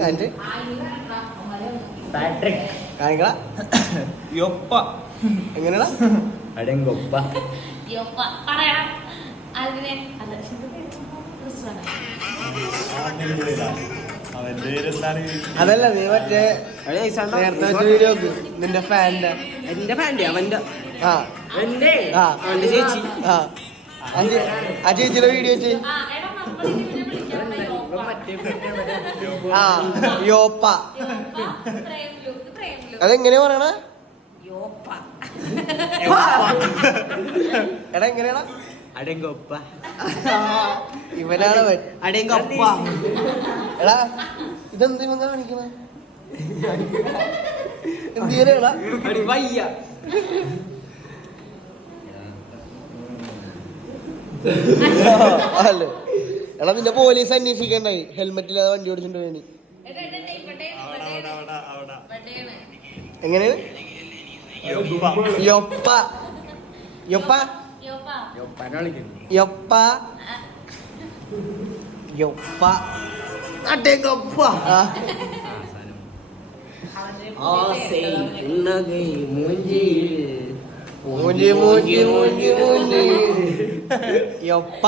കാണിച്ച് കാണിക്കടാ. യൊപ്പ എങ്ങനെയാ അടങ്കൊപ്പ അതല്ല നീ മറ്റേ നേരത്തെ വീഡിയോ നിന്റെ ഫാൻ്റെ എന്റെ ഫാൻ്റെ അവന്റെ ആ എന്റെ ആ അവന്റെ ചേച്ചി ആ ആ ചേച്ചിയുടെ വീഡിയോ ചെയ്. ആ യോപ്പ അതെങ്ങനെയാ പറയണ? എടാ എങ്ങനെയാടാ? അടങ്കൊപ്പ ഇവനാണ് അടേങ്കപ്പ എടാ ഇതെന്ത് ഇവൻ കാണിക്കണ? എന്തിനാ വയ്യ അല്ലേ? എടാ നിന്റെ പോലീസ് അന്വേഷിക്കണ്ടായി ഹെൽമെറ്റ് ഇല്ലാതെ വണ്ടി ഓടിച്ചിട്ട് വേണി. എങ്ങനെയാണ്? യൊപ്പ യൊപ്പ യൊപ്പ യൊപ്പ അടേങ്കപ്പ. മൂഞ്ചി മൂഞ്ചി മൂഞ്ചി മൂഞ്ചി യൊപ്പ.